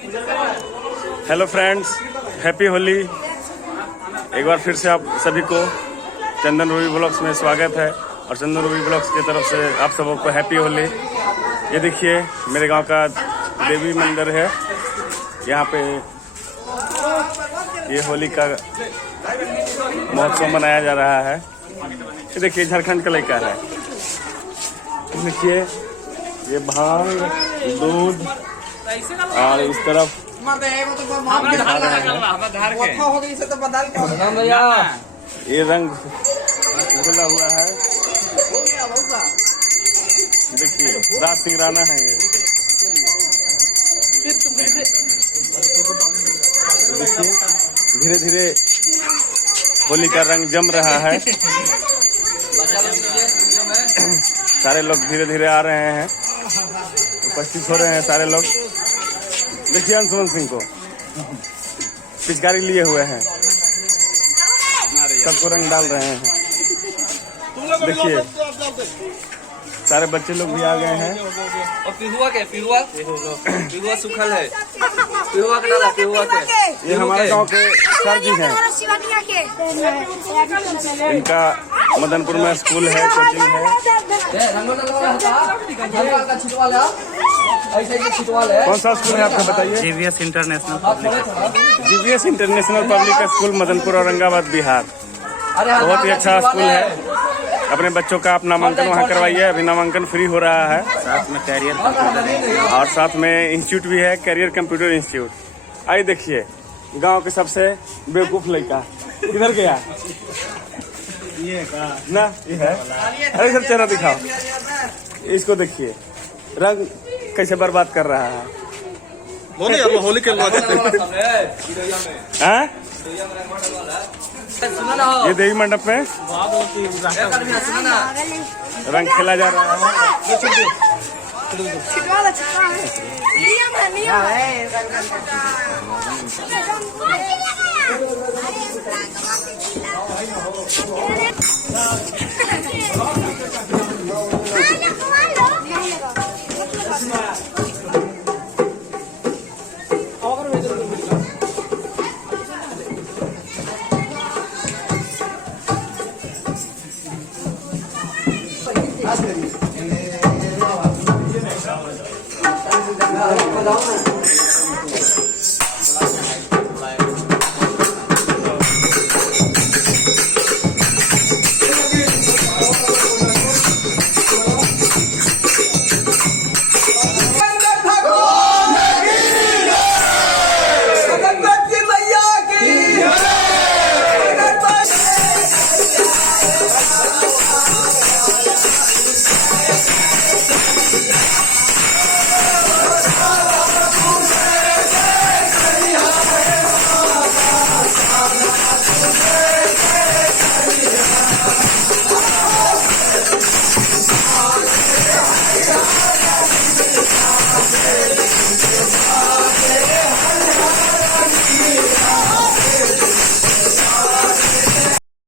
Hello friends, happy Holi. एक बार फिर से आप सभी को चंदन रूबी ब्लॉग्स में स्वागत है और चंदन रूबी ब्लॉग्स की तरफ से आप सबको हैप्पी होली। ये देखिए मेरे गांव का देवी मंदिर है। यहाँ पे ये होली का महोत्सव मनाया जा रहा है। ये देखिए झारखंड का लड़का है। देखिए ये भांग, दूध और इस तरफ ये रंग घुला हुआ है। देखिए रात सिंगराना है ये। देखिए धीरे धीरे होली का रंग जम रहा है। सारे लोग धीरे धीरे आ रहे हैं, उपस्थित हो रहे हैं सारे लोग। देखिए अंशुमन सिंह को पिचकारी लिए हुए हैं, सबको रंग डाल रहे हैं। देखिए सारे बच्चे लोग भी आ गए हैं। और पिहुआ सुखल है, पिहुआ के डाला, पिहुआ के। ये हमारे गांव के सर जी हैं। इनका मदनपुर में स्कूल है, कोचिंग है। कौन सा स्कूल है आपका बताइए? GVS international public. GVS international public school, Madanpur, Aurangabad, Bihar. बहुत ही अच्छा स्कूल है। अपने बच्चों का आप नामांकन वहाँ करवाइए। अभी नामांकन फ्री हो रहा है। साथ में कैरियर कंप्यूटर और साथ में इंस्टीट्यूट भी है, कैरियर कंप्यूटर इंस्टीट्यूट। आइए देखिए गांव के सबसे बेवकूफ लड़का किधर गया? ये ना ये है। अरे सब चेहरा दिखाओ, इसको देखिए रंग कैसे बर्बाद कर रहा है। होली के हाँ? ये देवी मंडप में रंग खेला जा रहा है।